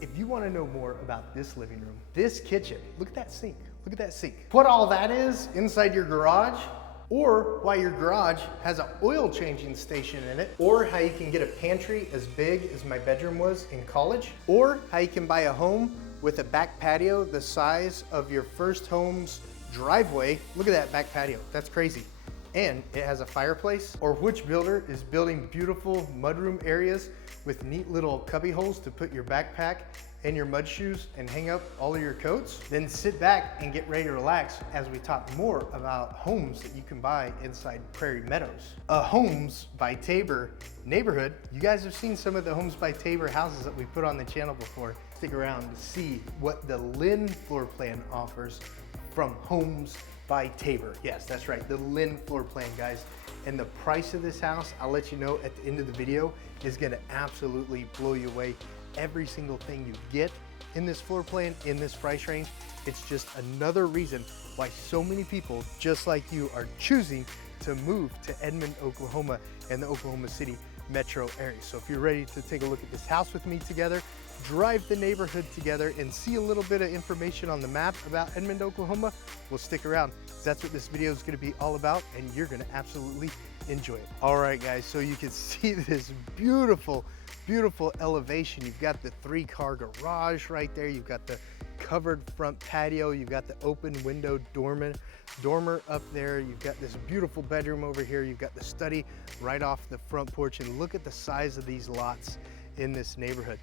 If you want to know more about this living room, this kitchen, look at that sink, look at that sink. What all that is inside your garage, or why your garage has an oil changing station in it, or how you can get a pantry as big as my bedroom was in college, or how you can buy a home with a back patio the size of your first home's driveway. Look at that back patio, that's crazy. And it has a fireplace, or which builder is building beautiful mudroom areas with neat little cubby holes to put your backpack and your mud shoes and hang up all of your coats. Then sit back and get ready to relax as we talk more about homes that you can buy inside Prairie Meadows. A Homes by Tabor neighborhood. You guys have seen some of the Homes by Tabor houses that we put on the channel before. Stick around to see what the Lynne floor plan offers from Homes by Tabor. Yes, that's right, the Lynne floor plan, guys. And the price of this house, I'll let you know at the end of the video, is gonna absolutely blow you away. Every single thing you get in this floor plan, in this price range, it's just another reason why so many people just like you are choosing to move to Edmond, Oklahoma and the Oklahoma City metro area. So if you're ready to take a look at this house with me together, drive the neighborhood together and see a little bit of information on the map about Edmond, Oklahoma, well, stick around. That's what this video is gonna be all about, and you're gonna absolutely enjoy it. All right, guys, so you can see this beautiful, beautiful elevation. You've got the 3-car garage right there. You've got the covered front patio. You've got the open window dormer up there. You've got this beautiful bedroom over here. You've got the study right off the front porch, and look at the size of these lots in this neighborhood.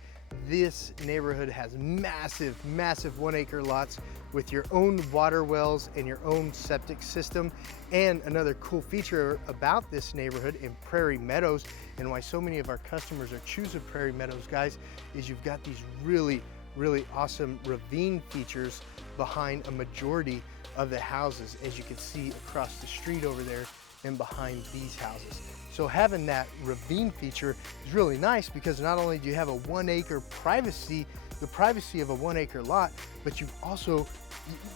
This neighborhood has massive, massive 1-acre lots with your own water wells and your own septic system. And another cool feature about this neighborhood in Prairie Meadows, and why so many of our customers are choosing Prairie Meadows, guys, is you've got these really, really awesome ravine features behind a majority of the houses, as you can see across the street over there and behind these houses. So having that ravine feature is really nice, because not only do you have a 1-acre privacy, the privacy of a 1-acre lot, but you've also,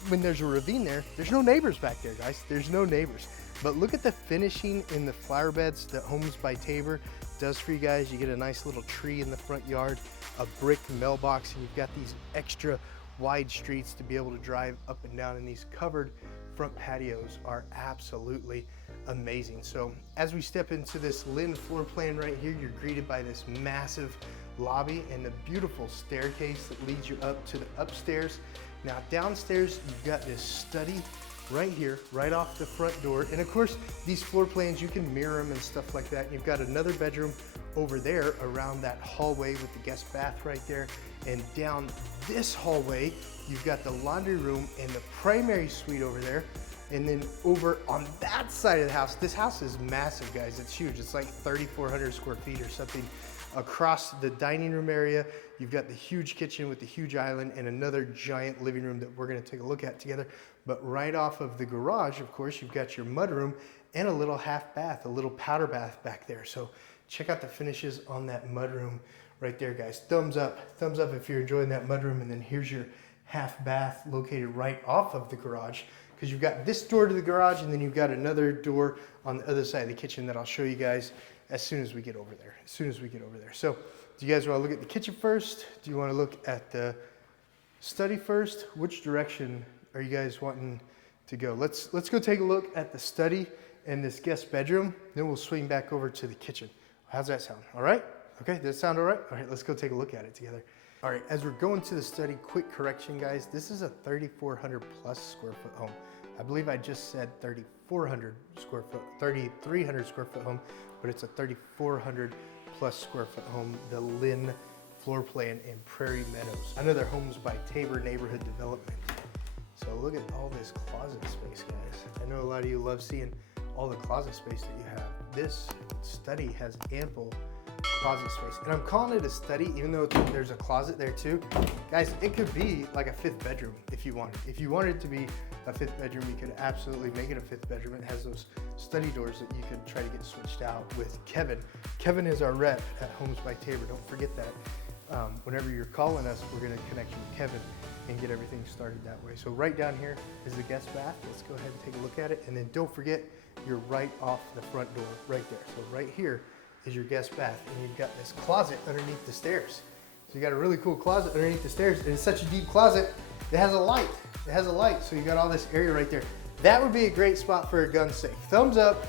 when there's a ravine there, there's no neighbors back there, guys. There's no neighbors. But look at the finishing in the flower beds that Homes by Tabor does for you guys. You get a nice little tree in the front yard, a brick mailbox, and you've got these extra wide streets to be able to drive up and down, and these covered front patios are absolutely amazing. So as we step into this Lynne floor plan right here, you're greeted by this massive lobby and the beautiful staircase that leads you up to the upstairs. Now downstairs, you've got this study right here, right off the front door. And of course, these floor plans, you can mirror them and stuff like that. You've got another bedroom over there around that hallway with the guest bath right there. And down this hallway, you've got the laundry room and the primary suite over there. And then over on that side of the house, this house is massive, guys. It's huge. It's like 3,400 square feet or something. Across the dining room area, you've got the huge kitchen with the huge island and another giant living room that we're gonna take a look at together. But right off of the garage, of course, you've got your mudroom and a little half bath, a little powder bath back there. So check out the finishes on that mudroom right there, guys. Thumbs up if you're enjoying that mudroom. And then here's your half bath located right off of the garage, because you've got this door to the garage, and then you've got another door on the other side of the kitchen that I'll show you guys as soon as we get over there. So do you guys want to look at the kitchen first? Do you want to look at the study first? Which direction are you guys wanting to go? Let's go take a look at the study and this guest bedroom, then we'll swing back over to the kitchen. How's that sound? All right? Okay, does that sound all right? All right, let's go take a look at it together. All right, as we're going to the study, quick correction, guys. This is a 3,400 plus square foot home. I believe I just said 3,300 square foot home, but it's a 3,400 plus square foot home, the Lynne floor plan in Prairie Meadows. Another Homes by Tabor neighborhood development. So look at all this closet space, guys. I know a lot of you love seeing all the closet space that you have. This study has ample closet space. And I'm calling it a study, even though there's a closet there too. Guys, it could be like a 5th bedroom if you wanted. If you wanted it to be a 5th bedroom, you could absolutely make it a 5th bedroom. It has those study doors that you could try to get switched out with Kevin. Kevin is our rep at Homes by Tabor. Don't forget that. Whenever you're calling us, we're gonna connect you with Kevin and get everything started that way. So right down here is the guest bath. Let's go ahead and take a look at it. And then don't forget, you're right off the front door, right there. So right here is your guest bath, and you've got this closet underneath the stairs. So you got a really cool closet underneath the stairs, and it's such a deep closet, it has a light. It has a light, so you got all this area right there. That would be a great spot for a gun safe. Thumbs up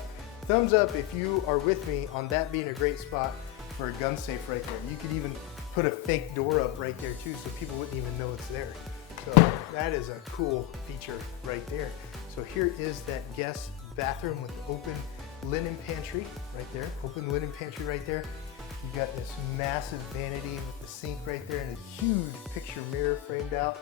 if you are with me on that being a great spot for a gun safe right there. You could even put a fake door up right there too, so people wouldn't even know it's there. So that is a cool feature right there. So here is that guest bathroom with the open linen pantry right there. Open linen pantry right there. You got this massive vanity with the sink right there and a huge picture mirror framed out.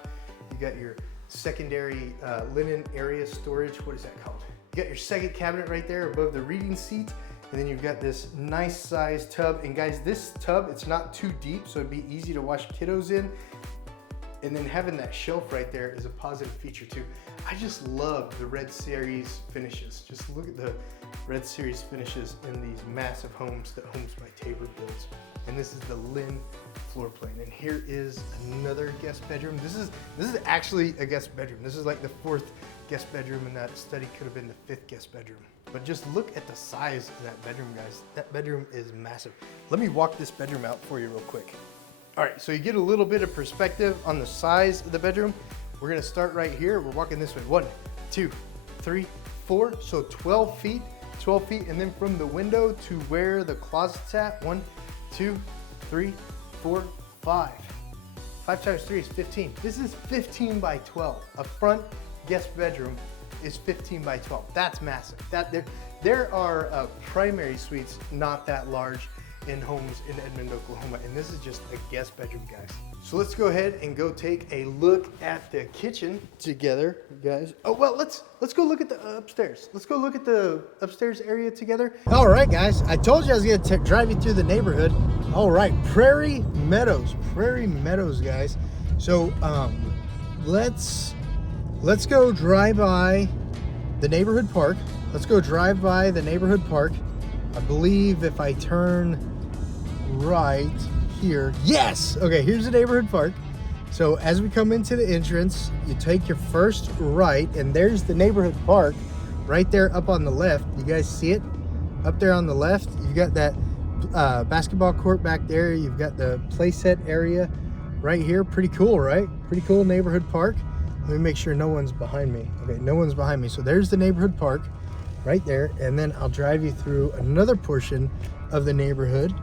You got your secondary linen area storage. What is that called? You got your second cabinet right there above the reading seat. And then you've got this nice sized tub. And guys, this tub, it's not too deep, so it'd be easy to wash kiddos in. And then having that shelf right there is a positive feature too. I just love the Red Series finishes. Just look at the Red Series finishes in these massive homes that Homes by Tabor builds. And this is the Lynne floor plan. And here is another guest bedroom. This is actually a guest bedroom. This is like the 4th guest bedroom, and that study could have been the 5th guest bedroom. But just look at the size of that bedroom, guys. That bedroom is massive. Let me walk this bedroom out for you real quick. All right, so you get a little bit of perspective on the size of the bedroom. We're gonna start right here. We're walking this way. 1, 2, 3, 4. So 12 feet, and then from the window to where the closet's at, 1, 2, 3, 4, 5. 5 times 3 is 15. This is 15 by 12. A front guest bedroom is 15 by 12. That's massive. There are primary suites not that large in homes in Edmond, Oklahoma, and this is just a guest bedroom, guys. So let's go ahead and go take a look at the kitchen together, guys. Oh, well, let's go look at the upstairs. Let's go look at the upstairs area together. All right, guys, I told you I was gonna drive you through the neighborhood. All right, Prairie Meadows, guys. So let's go drive by the neighborhood park. I believe if I turn right here, yes, okay, here's the neighborhood park. So as we come into the entrance, you take your first right, and there's the neighborhood park right there up on the left. You guys see it up there on the left? You've got that basketball court back there. You've got the playset area right here. Pretty cool, right? Pretty cool neighborhood park. Let me make sure no one's behind me. Okay, no one's behind me. So there's the neighborhood park right there, and then I'll drive you through another portion of the neighborhood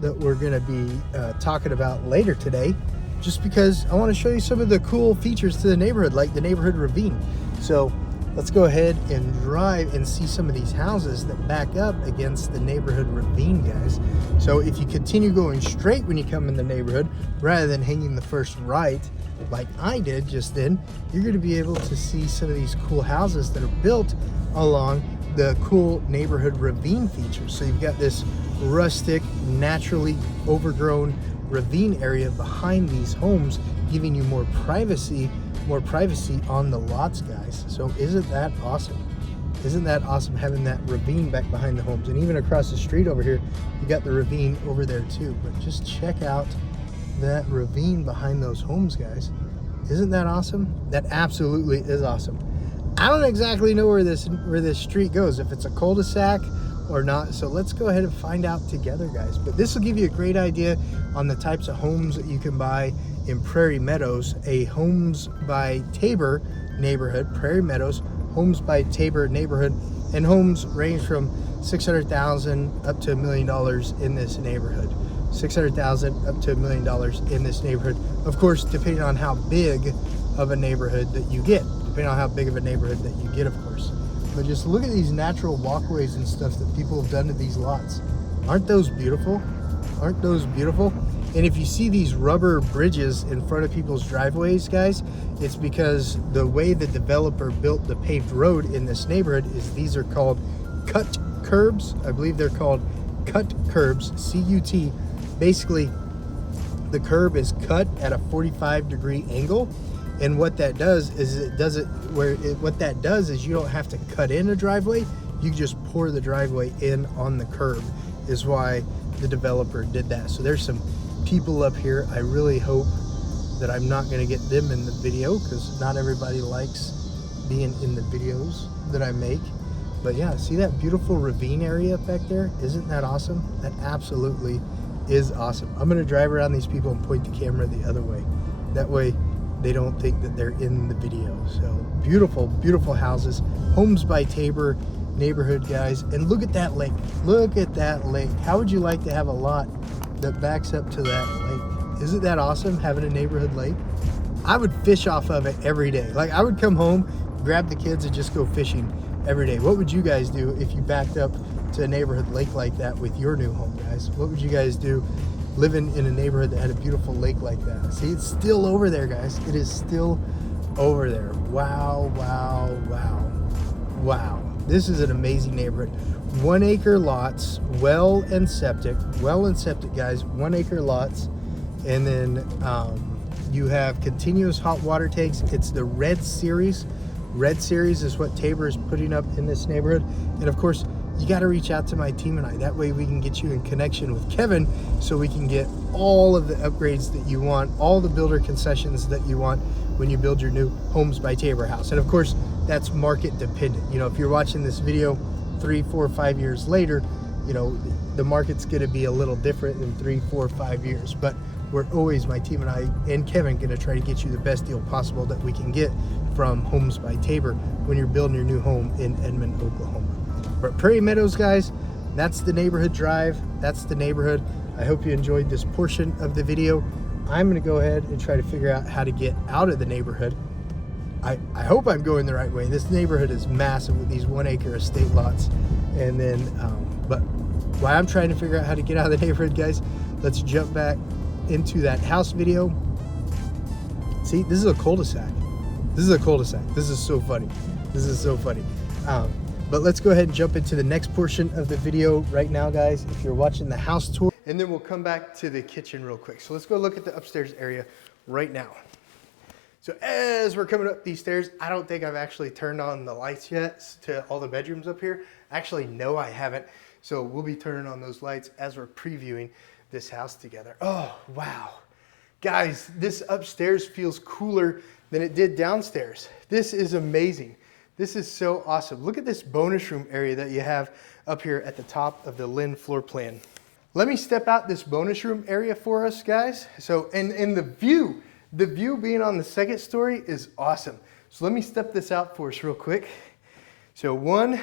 that we're gonna be talking about later today, just because I wanna show you some of the cool features to the neighborhood, like the neighborhood ravine. So let's go ahead and drive and see some of these houses that back up against the neighborhood ravine, guys. So if you continue going straight when you come in the neighborhood, rather than hanging the first right, like I did just then, you're gonna be able to see some of these cool houses that are built along the cool neighborhood ravine features. So you've got this rustic, naturally overgrown ravine area behind these homes, giving you more privacy on the lots, guys. So isn't that awesome? Isn't that awesome having that ravine back behind the homes? And even across the street over here, you got the ravine over there too. But just check out that ravine behind those homes, guys. Isn't that awesome? That absolutely is awesome. I don't exactly know where this street goes, if it's a cul-de-sac or not. So let's go ahead and find out together, guys. But this will give you a great idea on the types of homes that you can buy in Prairie Meadows, a Homes by Tabor neighborhood. Prairie Meadows, Homes by Tabor neighborhood, and homes range from $600,000 up to $1 million in this neighborhood. $600,000 up to $1 million in this neighborhood. Of course, depending on how big of a neighborhood that you get. Depending on how big of a neighborhood that you get, of course. But just look at these natural walkways and stuff that people have done to these lots. Aren't those beautiful? Aren't those beautiful? And if you see these rubber bridges in front of people's driveways, guys, it's because the way the developer built the paved road in this neighborhood is these are called cut curbs. I believe they're called cut curbs, C-U-T. Basically, the curb is cut at a 45-degree angle. And what that does is what that does is you don't have to cut in a driveway. You can just pour the driveway in on the curb, is why the developer did that. So there's some people up here. I really hope that I'm not going to get them in the video, because not everybody likes being in the videos that I make. But yeah, see that beautiful ravine area back there? Isn't that awesome? That absolutely is awesome. I'm gonna drive around these people and point the camera the other way. That way they don't think that they're in the video. So beautiful, beautiful houses. Homes by Tabor neighborhood, guys. And look at that lake. Look at that lake. How would you like to have a lot that backs up to that lake? Isn't that awesome, having a neighborhood lake? I would fish off of it every day. Like, I would come home, grab the kids, and just go fishing every day. What would you guys do if you backed up to a neighborhood lake like that with your new home, guys? What would you guys do living in a neighborhood that had a beautiful lake like that? See, it's still over there, guys. It is still over there. Wow, wow, wow, wow. This is an amazing neighborhood. 1 acre lots, well and septic, guys. 1 acre lots. And then you have continuous hot water tanks. It's the red series. Red series is what Tabor is putting up in this neighborhood. And of course, you got to reach out to my team and I. That way we can get you in connection with Kevin, so we can get all of the upgrades that you want, all the builder concessions that you want when you build your new Homes by Tabor house. And of course, that's market dependent. You know, if you're watching this video 3, 4, 5 years later, you know, the market's going to be a little different in 3, 4, 5 years. But we're always, my team and I and Kevin, going to try to get you the best deal possible that we can get from Homes by Tabor when you're building your new home in Edmond, Oklahoma. But Prairie Meadows, guys, that's the neighborhood drive. That's the neighborhood. I hope you enjoyed this portion of the video. I'm going to go ahead and try to figure out how to get out of the neighborhood. I hope I'm going the right way. This neighborhood is massive with these 1 acre estate lots. And then, but while I'm trying to figure out how to get out of the neighborhood, guys, let's jump back into that house video. See, this is a cul-de-sac. This is a cul-de-sac. This is so funny. This is so funny. But let's go ahead and jump into the next portion of the video right now, guys, if you're watching the house tour. And then we'll come back to the kitchen real quick. So let's go look at the upstairs area right now. So as we're coming up these stairs, I don't think I've actually turned on the lights yet to all the bedrooms up here. Actually, no, I haven't. So we'll be turning on those lights as we're previewing this house together. Oh, wow. Guys, this upstairs feels cooler than it did downstairs. This is amazing. This is so awesome. Look at this bonus room area that you have up here at the top of the Lynne floor plan. Let me step out this bonus room area for us, guys. So, and the view being on the second story is awesome. So let me step this out for us real quick. So 1,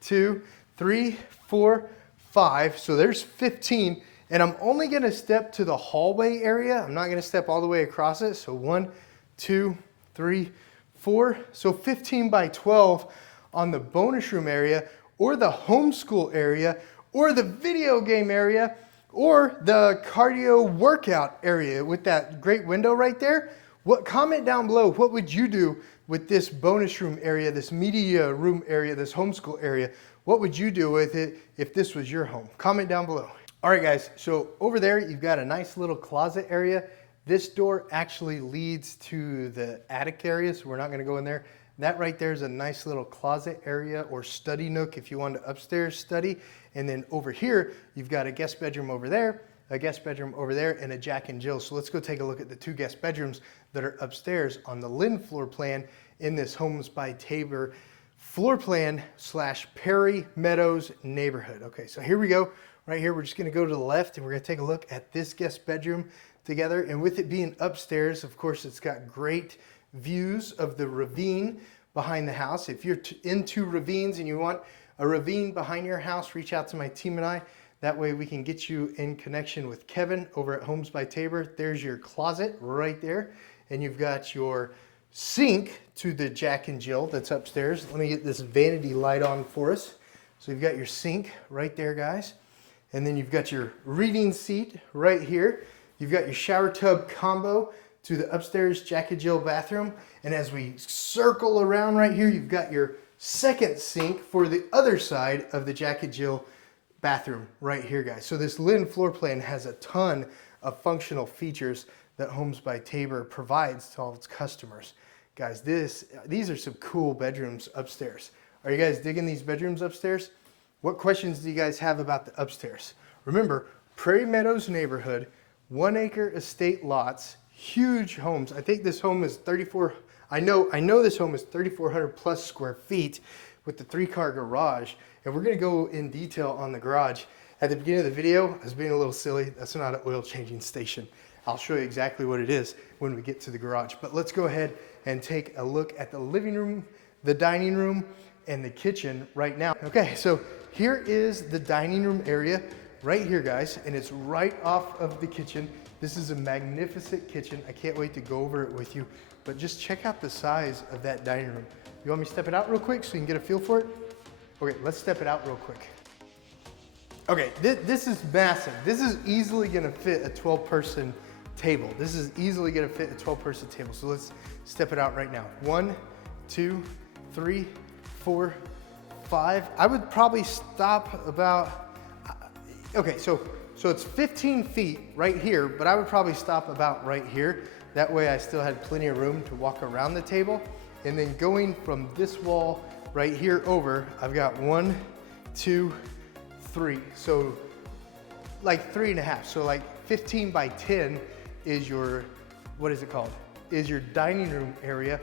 2, 3, 4, 5. So there's 15. And I'm only gonna step to the hallway area. I'm not gonna step all the way across it. So 1, 2, 3, 4. So 15 by 12 on the bonus room area, or the homeschool area, or the video game area, or the cardio workout area with that great window right there. Comment down below, what would you do with this bonus room area, this media room area, this homeschool area? What would you do with it if this was your home? Comment down below. All right, guys, so over there, you've got a nice little closet area. This door actually leads to the attic area, so we're not gonna go in there. That right there is a nice little closet area or study nook if you want to upstairs study. And then over here, you've got a guest bedroom over there, a guest bedroom over there, and a Jack and Jill. So let's go take a look at the 2 guest bedrooms that are upstairs on the Lynne floor plan in this Homes by Tabor floor plan / Prairie Meadows neighborhood. Okay, so here we go. Right here, we're just gonna go to the left and we're gonna take a look at this guest bedroom together. And with it being upstairs, of course, it's got great views of the ravine behind the house. If you're into ravines and you want a ravine behind your house, reach out to my team and I. That way we can get you in connection with Kevin over at Homes by Tabor. There's your closet right there. And you've got your sink to the Jack and Jill that's upstairs. Let me get this vanity light on for us. So you've got your sink right there, guys. And then you've got your reading seat right here. You've got your shower tub combo to the upstairs Jack and Jill bathroom. And as we circle around right here, you've got your second sink for the other side of the Jack and Jill bathroom right here, guys. So this Lynne floor plan has a ton of functional features that Homes by Tabor provides to all its customers. Guys, these are some cool bedrooms upstairs. Are you guys digging these bedrooms upstairs? What questions do you guys have about the upstairs? Remember, Prairie Meadows neighborhood, 1 acre estate lots, huge homes. I think this home is 34. I know this home is 3,400 plus square feet with the 3-car garage. And we're gonna go in detail on the garage At the beginning of the video, I was being a little silly. That's not an oil changing station. I'll show you exactly what it is when we get to the garage. But let's go ahead and take a look at the living room, the dining room, and the kitchen right now. Okay, so here is the dining room area right here, guys, and it's right off of the kitchen. This is a magnificent kitchen. I can't wait to go over it with you, but just check out the size of that dining room. You want me to step it out real quick so you can get a feel for it? Okay, let's step it out real quick. Okay, this is massive. This is easily gonna fit a 12-person table. This is easily gonna fit a 12-person table. So let's step it out right now. 1, 2, 3, 4, 5. I would probably stop about, okay, so it's 15 feet right here, but I would probably stop about right here. That way I still had plenty of room to walk around the table. And then going from this wall right here over, I've got 1, 2, 3. So like 3.5. So like 15 by 10 is your, what is it called? Is your dining room area,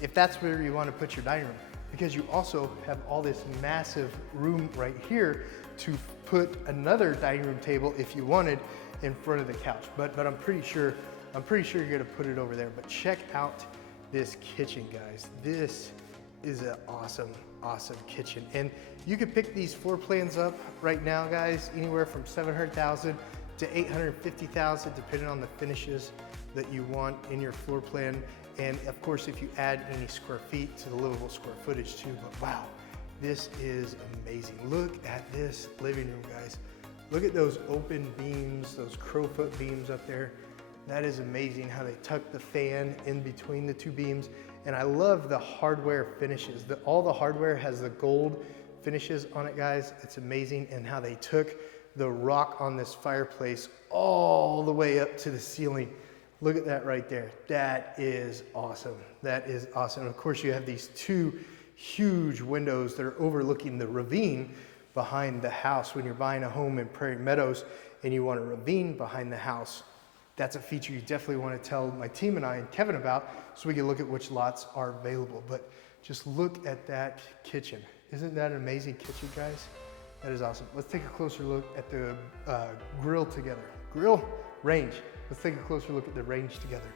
if that's where you want to put your dining room. Because you also have all this massive room right here to put another dining room table if you wanted in front of the couch. But I'm pretty sure you're gonna put it over there. But check out this kitchen, guys. This is an awesome, awesome kitchen. And you can pick these floor plans up right now, guys, anywhere from $700,000 to $850,000, depending on the finishes that you want in your floor plan. And of course, if you add any square feet to the livable square footage too. But wow, this is amazing. Look at this living room, guys. Look at those open beams, those crowfoot beams up there. That is amazing how they tuck the fan in between the two beams. And I love the hardware finishes. All the hardware has the gold finishes on it, guys. It's amazing. And how they took the rock on this fireplace all the way up to the ceiling. Look at that right there. That is awesome. That is awesome. And of course, you have these two huge windows that are overlooking the ravine behind the house. When you're buying a home in Prairie Meadows and you want a ravine behind the house, that's a feature you definitely want to tell my team and I and Kevin about so we can look at which lots are available. But just look at that kitchen. Isn't that an amazing kitchen, guys? That is awesome. Let's take a closer look at the grill together. Grill, range. Let's take a closer look at the range together.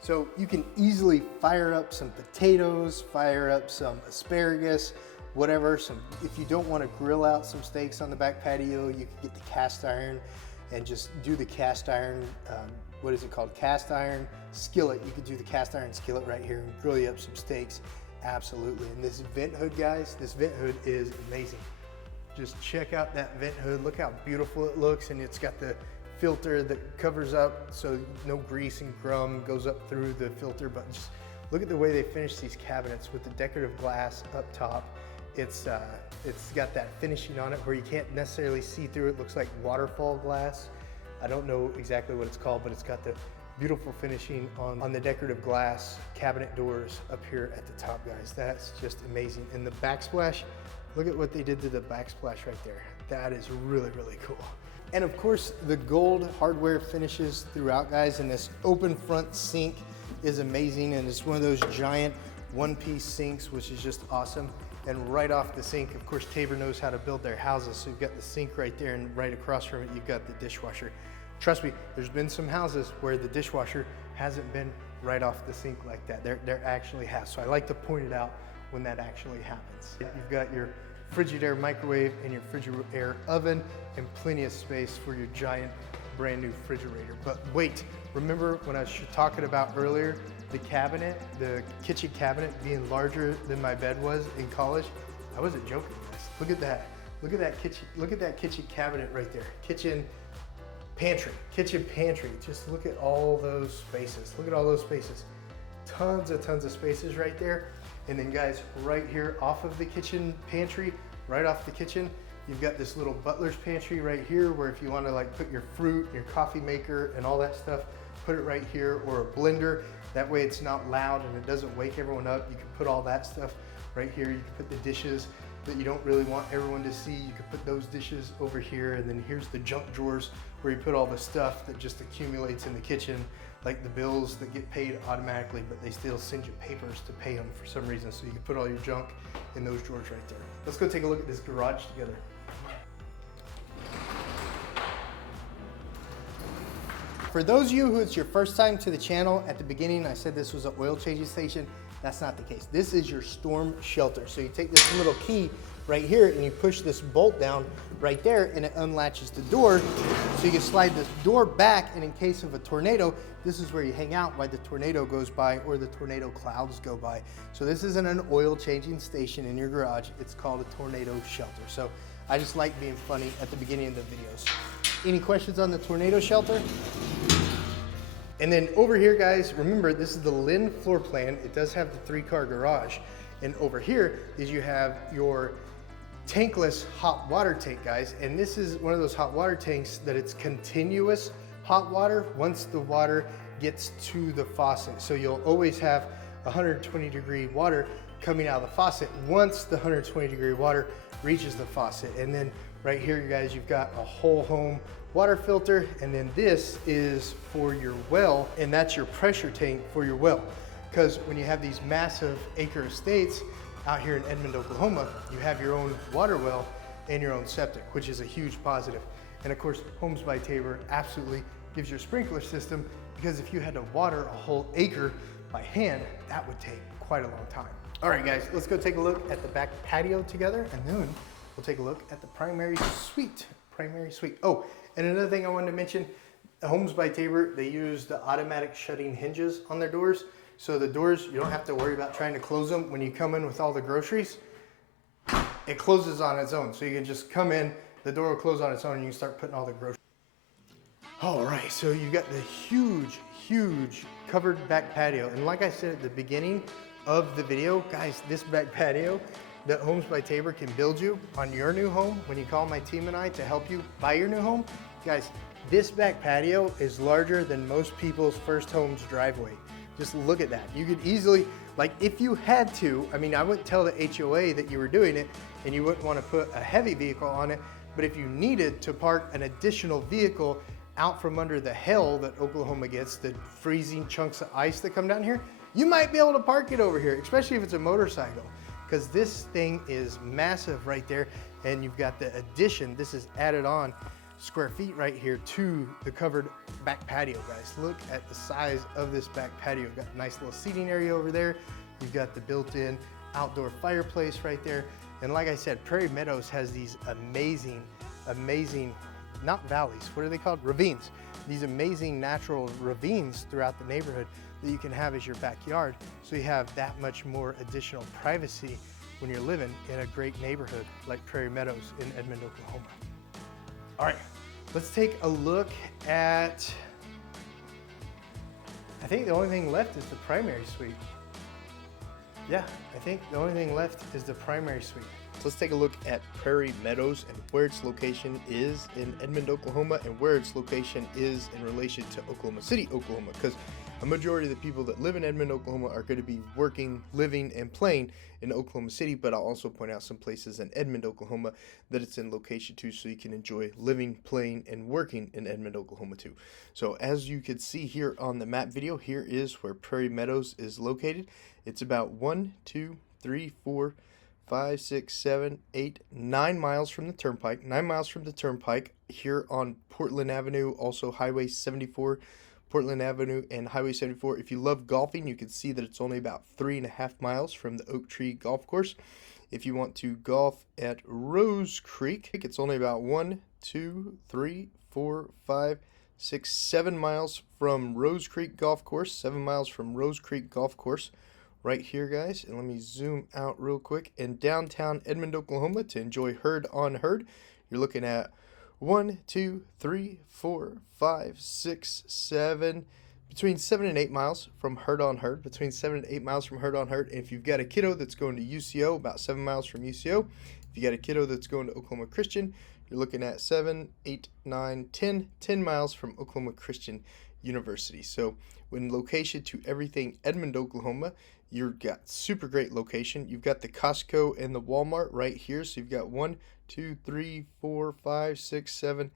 So you can easily fire up some potatoes, fire up some asparagus, whatever. If you don't want to grill out some steaks on the back patio, you can get the cast iron and just do the cast iron, what is it called? Cast iron skillet. You could do the cast iron skillet right here and grill you up some steaks. Absolutely. And this vent hood, guys, this vent hood is amazing. Just check out that vent hood. Look how beautiful it looks. And it's got the filter that covers up so no grease and crumb goes up through the filter. But just look at the way they finish these cabinets with the decorative glass up top. It's got that finishing on it where you can't necessarily see through it. Looks like waterfall glass. I don't know exactly what it's called, but it's got the beautiful finishing on the decorative glass cabinet doors up here at the top, guys. That's just amazing. And the backsplash, look at what they did to the backsplash right there. That is really, really cool. And of course, the gold hardware finishes throughout, guys. And this open front sink is amazing. And it's one of those giant one-piece sinks, which is just awesome. And right off the sink, of course, Tabor knows how to build their houses. So you've got the sink right there, and right across from it, you've got the dishwasher. Trust me, there's been some houses where the dishwasher hasn't been right off the sink like that. There actually has. So I like to point it out when that actually happens. You've got your Frigidaire microwave and your Frigidaire oven and plenty of space for your giant brand new refrigerator. But wait, remember when I was talking about earlier, the cabinet, the kitchen cabinet being larger than my bed was in college? I wasn't joking, guys. Look at that. Look at that kitchen cabinet right there. Kitchen pantry. Just look at all those spaces. Look at all those spaces. Tons of spaces right there. And then, guys, right here off of the kitchen pantry, right off the kitchen, you've got this little butler's pantry right here where if you want to like put your fruit, your coffee maker and all that stuff, put it right here, or a blender. That way it's not loud and it doesn't wake everyone up. You can put all that stuff right here. You can put the dishes that you don't really want everyone to see. You can put those dishes over here. And then here's the junk drawers where you put all the stuff that just accumulates in the kitchen, like the bills that get paid automatically, but they still send you papers to pay them for some reason. So you can put all your junk in those drawers right there. Let's go take a look at this garage together. For those of you who it's your first time to the channel, at the beginning I said this was an oil changing station. That's not the case. This is your storm shelter. So you take this little key right here and you push this bolt down right there and it unlatches the door. So you can slide this door back, and in case of a tornado, this is where you hang out while the tornado goes by or the tornado clouds go by. So this isn't an oil changing station in your garage. It's called a tornado shelter. So I just like being funny at the beginning of the videos. Any questions on the tornado shelter? And then over here, guys, remember this is the Lynne floor plan. It does have the 3-car garage. And over here is you have your tankless hot water tank, guys. And this is one of those hot water tanks that it's continuous hot water once the water gets to the faucet. So you'll always have 120-degree water coming out of the faucet once the 120-degree water reaches the faucet. And then right here, you guys, you've got a whole home water filter, and then this is for your well, and that's your pressure tank for your well. Because when you have these massive acre estates out here in Edmond, Oklahoma, you have your own water well and your own septic, which is a huge positive. And of course, Homes by Tabor absolutely gives your sprinkler system, because if you had to water a whole acre by hand, that would take quite a long time. All right, guys, let's go take a look at the back patio together, and then we'll take a look at the primary suite. Oh, and another thing I wanted to mention, Homes by Tabor, they use the automatic shutting hinges on their doors. So the doors, you don't have to worry about trying to close them when you come in with all the groceries. It closes on its own. So you can just come in, the door will close on its own, and you can start putting all the groceries. All right, so you got the huge covered back patio. And like I said at the beginning of the video, guys, this back patio that Homes by Tabor can build you on your new home when you call my team and I to help you buy your new home. Guys, this back patio is larger than most people's first home's driveway. Just look at that. You could easily, like if you had to, I mean, I wouldn't tell the HOA that you were doing it and you wouldn't want to put a heavy vehicle on it, but if you needed to park an additional vehicle out from under the hell that Oklahoma gets, the freezing chunks of ice that come down here, you might be able to park it over here, especially if it's a motorcycle. Because this thing is massive right there, and you've got the addition, this is added on square feet right here to the covered back patio, guys. Look at the size of this back patio. You've got a nice little seating area over there. You've got the built-in outdoor fireplace right there. And like I said, Prairie Meadows has these amazing, not valleys, what are they called? Ravines. These amazing natural ravines throughout the neighborhood that you can have as your backyard, so you have that much more additional privacy when you're living in a great neighborhood like Prairie Meadows in Edmond, Oklahoma. All right, let's take a look at, I think the only thing left is the primary suite. Yeah, I think the only thing left is the primary suite. So let's take a look at Prairie Meadows and where its location is in Edmond, Oklahoma, and where its location is in relation to Oklahoma City, Oklahoma, because a majority of the people that live in Edmond, Oklahoma are going to be working, living, and playing in Oklahoma City, but I'll also point out some places in Edmond, Oklahoma that it's in location to, so you can enjoy living, playing, and working in Edmond, Oklahoma too. So as you can see here on the map video, here is where Prairie Meadows is located. It's about 1, 2, 3, 4, 5, 6, 7, 8, 9 miles from the turnpike. 9 miles from the turnpike here on Portland Avenue, also Highway 74, Portland Avenue and Highway 74. If you love golfing, you can see that it's only about 3.5 miles from the Oak Tree Golf Course. If you want to golf at Rose Creek, it's only about 1, 2, 3, 4, 5, 6, 7 miles from Rose Creek Golf Course. 7 miles from Rose Creek Golf Course right here, guys. And let me zoom out real quick. In downtown Edmond, Oklahoma, to enjoy herd on herd, you're looking at 1, 2, 3, 4, 5, 6, 7, between 7 and 8 miles from herd on herd, between 7 and 8 miles from herd on herd. And if you've got a kiddo that's going to UCO, about 7 miles from UCO. If you got a kiddo that's going to Oklahoma Christian, you're looking at 7, 8, 9, 10 miles from Oklahoma Christian University. So when location to everything Edmond, Oklahoma, you've got super great location. You've got the Costco and the Walmart right here. So you've got 1, 2, 3, 4, 5, 6, 7,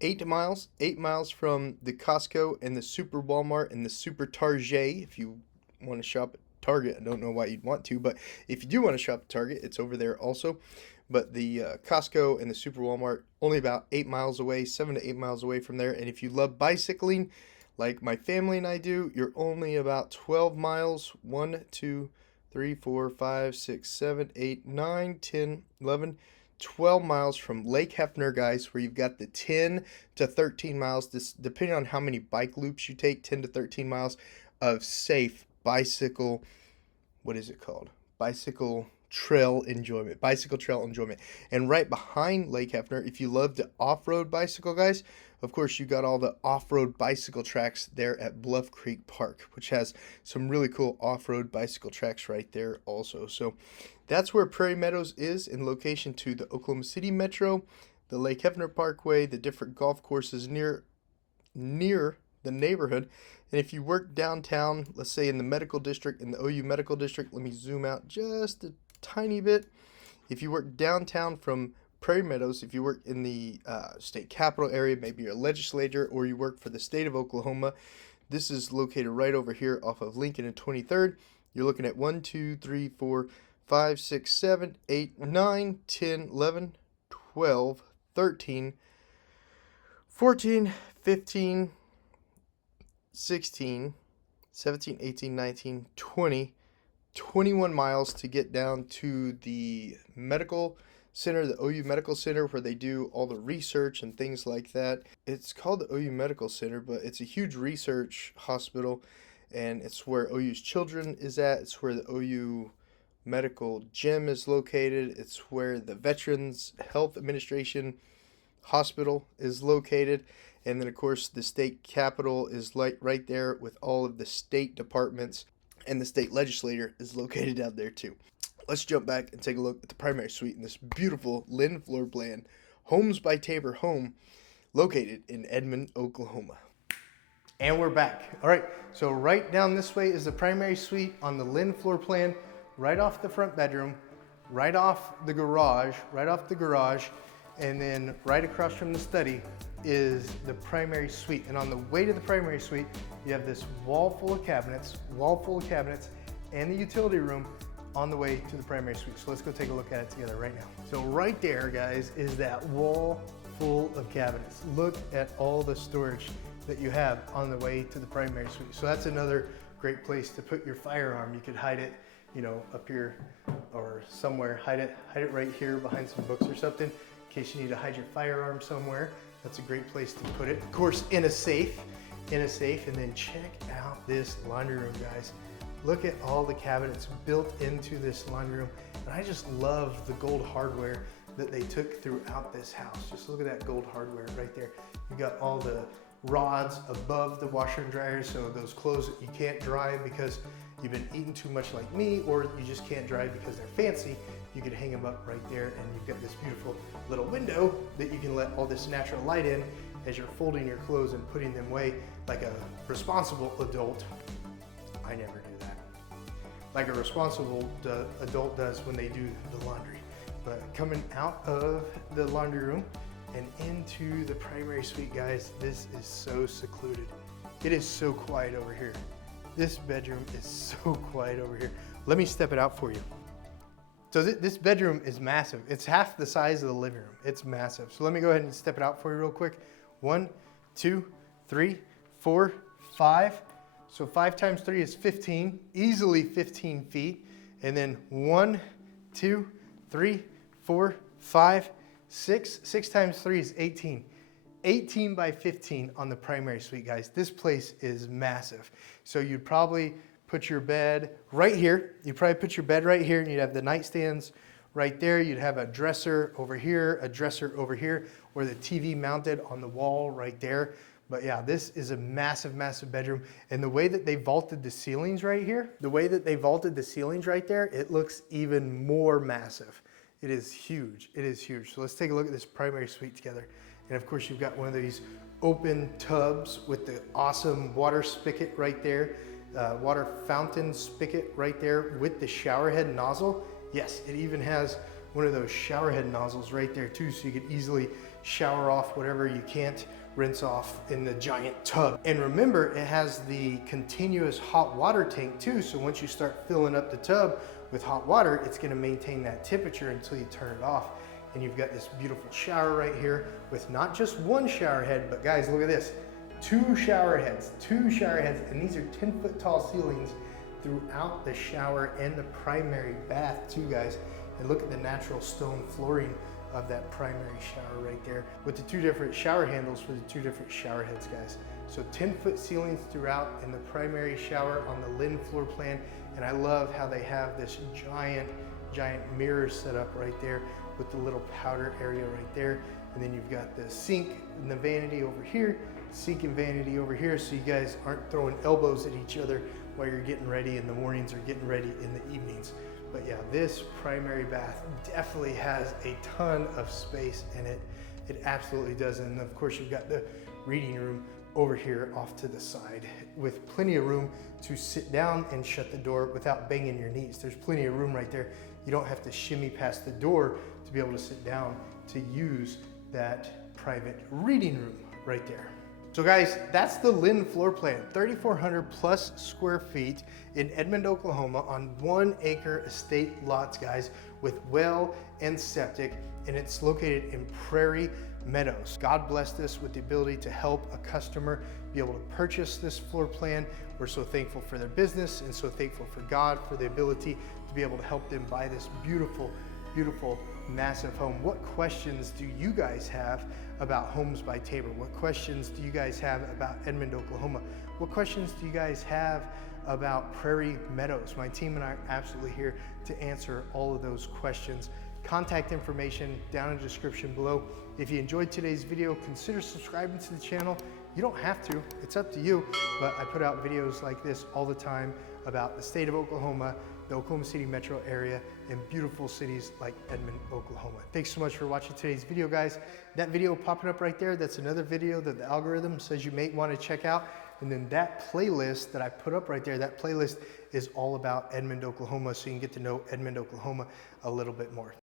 8 miles. 8 miles from the Costco and the Super Walmart and the Super Target. If you want to shop at Target, I don't know why you'd want to, but if you do want to shop at Target, it's over there also. But the Costco and the Super Walmart, only about 8 miles away, 7 to 8 miles away from there. And if you love bicycling, like my family and I do, you're only about 12 miles, 1, 2, 3, 4, 5, 6, 7, 8, 9, 10, 11, 12 miles from Lake Hefner, guys, where you've got the 10 to 13 miles, this, depending on how many bike loops you take, 10 to 13 miles of safe bicycle, what is it called? Bicycle trail enjoyment. And right behind Lake Hefner, if you love to off-road bicycle, guys, of course you got all the off-road bicycle tracks there at Bluff Creek Park, which has some really cool off-road bicycle tracks right there also. So that's where Prairie Meadows is in location to the Oklahoma City Metro, the Lake Hefner Parkway, the different golf courses near the neighborhood. And if you work downtown, let's say in the medical district, in the OU medical district, let me zoom out just a tiny bit. If you work downtown from Prairie Meadows, if you work in the state capital area, maybe you're a legislator or you work for the state of Oklahoma, this is located right over here off of Lincoln and 23rd. You're looking at 1, 2, 3, 4, 5, 6, 7, 8, 9, 10, 11, 12, 13, 14, 15, 16, 17, 18, 19, 20, 21 miles to get down to the medical center, the OU Medical Center, where they do all the research and things like that. It's called the OU Medical Center, but it's a huge research hospital, and it's where OU's Children is at. It's where the OU Medical Gym is located. It's where the Veterans Health Administration Hospital is located. And then, of course, the state capitol is right there with all of the state departments, and the state legislature is located down there too. Let's jump back and take a look at the primary suite in this beautiful Lynne floor plan Homes by Tabor home located in Edmond, Oklahoma. And we're back. All right, so right down this way is the primary suite on the Lynne floor plan, right off the front bedroom, right off the garage, and then right across from the study is the primary suite. And on the way to the primary suite, you have this wall full of cabinets, and the utility room on the way to the primary suite. So let's go take a look at it together right now. So right there, guys, is that wall full of cabinets. Look at all the storage that you have on the way to the primary suite. So that's another great place to put your firearm. You could hide it, you know, up here or somewhere. Hide it right here behind some books or something in case you need to hide your firearm somewhere. That's a great place to put it. Of course, in a safe, and then check out this laundry room, guys. Look at all the cabinets built into this laundry room. And I just love the gold hardware that they took throughout this house. Just look at that gold hardware right there. You got all the rods above the washer and dryer, so those clothes that you can't dry because you've been eating too much like me, or you just can't dry because they're fancy, you could hang them up right there, and you've got this beautiful little window that you can let all this natural light in as you're folding your clothes and putting them away like a responsible adult. I never do that. Like a responsible adult does when they do the laundry. But coming out of the laundry room and into the primary suite, guys, this is so secluded. It is so quiet over here. This bedroom is so quiet over here. Let me step it out for you. So this bedroom is massive. It's half the size of the living room. It's massive. So let me go ahead and step it out for you real quick. 1, 2, 3, 4, 5. So 5 times 3 is 15, easily 15 feet. And then 1, 2, 3, 4, 5, 6. 6 times 3 is 18. 18 by 15 on the primary suite, guys. This place is massive. So you'd probably put your bed right here. You'd probably put your bed right here, and you'd have the nightstands right there. You'd have a dresser over here, or the TV mounted on the wall right there. But yeah, this is a massive, massive bedroom. And the way that they vaulted the ceilings right here, it looks even more massive. It is huge. It is huge. So let's take a look at this primary suite together. And of course, you've got one of these open tubs with the awesome water spigot right there, water fountain spigot right there with the shower head nozzle. Yes, it even has one of those shower head nozzles right there too, so you could easily shower off whatever you can't rinse off in the giant tub. And remember, it has the continuous hot water tank too, so once you start filling up the tub with hot water, it's gonna maintain that temperature until you turn it off. And you've got this beautiful shower right here with not just one shower head, but guys, look at this. 2 shower heads, and these are 10-foot tall ceilings throughout the shower and the primary bath too, guys. And look at the natural stone flooring of that primary shower right there with the 2 different shower handles for the 2 different shower heads, guys. So 10-foot ceilings throughout in the primary shower on the Lynne floor plan. And I love how they have this giant mirror set up right there with the little powder area right there. And then you've got the sink and the vanity over here, sink and vanity over here, so you guys aren't throwing elbows at each other while you're getting ready in the mornings or getting ready in the evenings. But yeah, this primary bath definitely has a ton of space in it. It absolutely does. And of course, you've got the reading room over here off to the side with plenty of room to sit down and shut the door without banging your knees. There's plenty of room right there. You don't have to shimmy past the door to be able to sit down to use that private reading room right there. So guys, that's the Lynne floor plan, 3,400 plus square feet in Edmond, Oklahoma on 1 acre estate lots, guys, with well and septic, and it's located in Prairie Meadows. God blessed us with the ability to help a customer be able to purchase this floor plan. We're so thankful for their business and so thankful for God for the ability to be able to help them buy this beautiful, beautiful, massive home. What questions do you guys have about Homes by Tabor? What questions do you guys have about Edmond, Oklahoma? What questions do you guys have about Prairie Meadows? My team and I are absolutely here to answer all of those questions. Contact information down in the description below. If you enjoyed today's video, consider subscribing to the channel. You don't have to, it's up to you, but I put out videos like this all the time about the state of Oklahoma, the Oklahoma City metro area, and beautiful cities like Edmond, Oklahoma. Thanks so much for watching today's video, guys. That video popping up right there, that's another video that the algorithm says you may want to check out. And then that playlist that I put up right there, that playlist is all about Edmond, Oklahoma, so you can get to know Edmond, Oklahoma a little bit more.